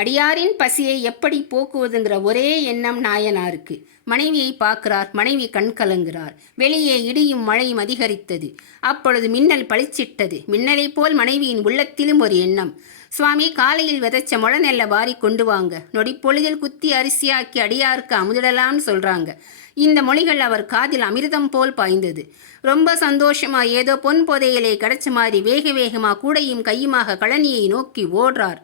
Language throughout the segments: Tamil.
அடியாரின் பசியை எப்படி போக்குவதுங்கிற ஒரே எண்ணம் நாயனாருக்கு. மனைவியை பார்க்கிறார். மனைவி கண் கலங்குகிறார். வெளியே இடியும் மழையும் அதிகரித்தது. அப்பொழுது மின்னல் பளிச்சிட்டது. மின்னலைப் போல் மனைவியின் உள்ளத்திலும் ஒரு எண்ணம். சுவாமி, காலையில் விதைச்ச முளநெல்லை வாரி கொண்டு வாங்க. நொடிப்பொழுதில் குத்தி அரிசியாக்கி அடியாருக்கு அமுதிடலாம்னு சொல்றாங்க. இந்த மொழிகள் அவர் காதில் அமிர்தம் போல் பாய்ந்தது. ரொம்ப சந்தோஷமா ஏதோ பொன் புதையலை கிடைச்ச மாதிரி வேக வேகமா கூடையும் கையுமாக கழனியை நோக்கி ஓடுறார்.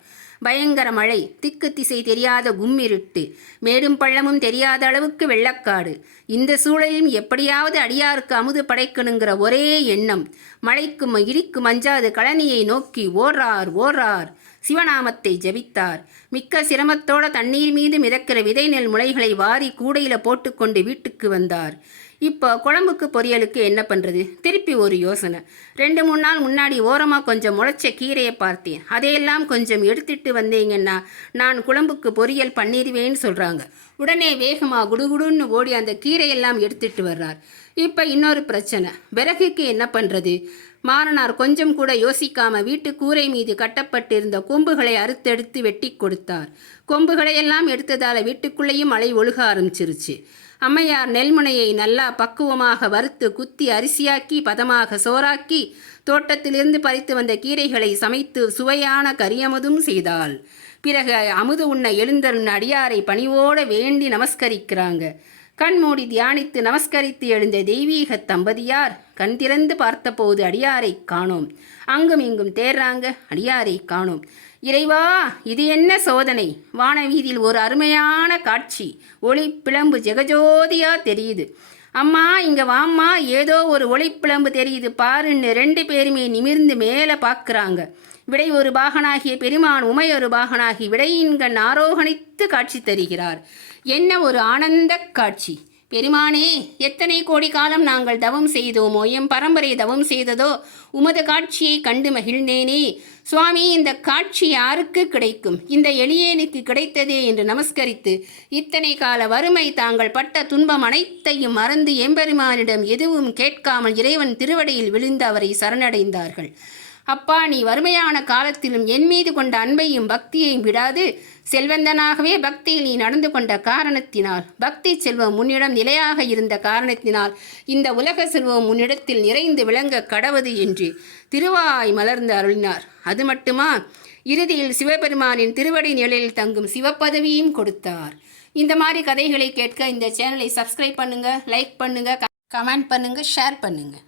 பயங்கர மழை, திக்கு திசை தெரியாத கும்மிருட்டு, மேடும் பள்ளமும் தெரியாத அளவுக்கு வெள்ளக்காடு. இந்த சூழலிலும் எப்படியாவது அடியாருக்கு அமுது படைக்கணுங்கிற ஒரே எண்ணம். மழைக்கும் இடிக்கும் அஞ்சாது கழனியை நோக்கி ஓடுறார். சிவநாமத்தை ஜபித்தார். மிக்க சிரமத்தோட தண்ணீர் மீது மிதக்கிற விதை நெல் முளைகளை வாரி கூடையில போட்டுக்கொண்டு வீட்டுக்கு வந்தார். இப்போ குழம்புக்கு பொரியலுக்கு என்ன பண்ணுறது? திருப்பி ஒரு யோசனை. 2-3 நாள் முன்னாடி ஓரமாக கொஞ்சம் முளைச்ச கீரையை பார்த்தேன். அதையெல்லாம் கொஞ்சம் எடுத்துட்டு வந்தீங்கன்னா நான் குழம்புக்கு பொரியல் பண்ணிடுவேன்னு சொல்கிறாங்க. உடனே வேகமாக குடுகுடுன்னு ஓடி அந்த கீரையெல்லாம் எடுத்துட்டு வர்றார். இப்போ இன்னொரு பிரச்சனை. விறகுக்கு என்ன பண்ணுறது? மாறனார் கொஞ்சம் கூட யோசிக்காம வீட்டு கூரை மீது கட்டப்பட்டிருந்த கொம்புகளை அறுத்தெடுத்து வெட்டி கொடுத்தார். கொம்புகளையெல்லாம் எடுத்ததால் வீட்டுக்குள்ளேயும் மழை ஒழுக ஆரம்பிச்சிருச்சு. அம்மையார் நெல்முனையை நல்லா பக்குவமாக வறுத்து குத்தி அரிசியாக்கி பதமாக சோறாக்கி தோட்டத்திலிருந்து பறித்து வந்த கீரைகளை சமைத்து சுவையான கரியமுதும் செய்தாள். பிறகு அமுது உண்ண எழுந்தருண் அடியாரை பணிவோடு வேண்டி நமஸ்கரிக்கிறாங்க. கண்மூடி தியானித்து நமஸ்கரித்து எழுந்த தெய்வீக தம்பதியார் கண் திறந்து பார்த்தபோது அடியாரை காணோம். அங்கும் இங்கும் தேர்றாங்க. அடியாரை காணோம். இறைவா, இது என்ன சோதனை? வானவீதியில் ஒரு அருமையான காட்சி. ஒளிப்பிளம்பு ஜெகஜோதியா தெரியுது. அம்மா, இங்க வாம்மா, ஏதோ ஒரு ஒளிப்பிளம்பு தெரியுது பாருன்னு 2 பேருமே நிமிர்ந்து மேலே பார்க்குறாங்க. விடை ஒரு பாகனாகிய பெருமான் உமையொரு பாகனாகி விடையின்கண் ஆரோகணித்து காட்சி தருகிறார். என்ன ஒரு ஆனந்த காட்சி! பெருமானே, எத்தனை கோடி காலம் நாங்கள் தவம் செய்தோமோ, எம் பரம்பரை தவம் செய்ததோ, உமது காட்சியை கண்டு மகிழ்ந்தேனே. சுவாமி, இந்த காட்சி யாருக்கு கிடைக்கும்? இந்த எளியேனுக்கு கிடைத்ததே என்று நமஸ்கரித்து இத்தனை கால வறுமை தாங்கள் பட்ட துன்பம் அனைத்தையும் மறந்து எம்பெருமானிடம் எதுவும் கேட்காமல் இறைவன் திருவடியில் விழுந்து அவரை சரணடைந்தார்கள். அப்பா, நீ வறுமையான காலத்திலும் என் மீது கொண்ட அன்பையும் பக்தியையும் விடாது செல்வந்தனாகவே பக்தியில் நீ நடந்து கொண்ட காரணத்தினால், பக்தி செல்வம் முன்னிடம் நிலையாக இருந்த காரணத்தினால் இந்த உலக செல்வம் முன்னிடத்தில் நிறைந்து விளங்க கடவது என்று திருவாய் மலர்ந்து அருளினார். அது மட்டுமா, இறுதியில் சிவபெருமானின் திருவடி நிலையில் தங்கும் சிவப்பதவியும் கொடுத்தார். இந்த மாதிரி கதைகளை கேட்க இந்த சேனலை சப்ஸ்கிரைப் பண்ணுங்கள், லைக் பண்ணுங்கள், கமெண்ட் பண்ணுங்கள், ஷேர் பண்ணுங்கள்.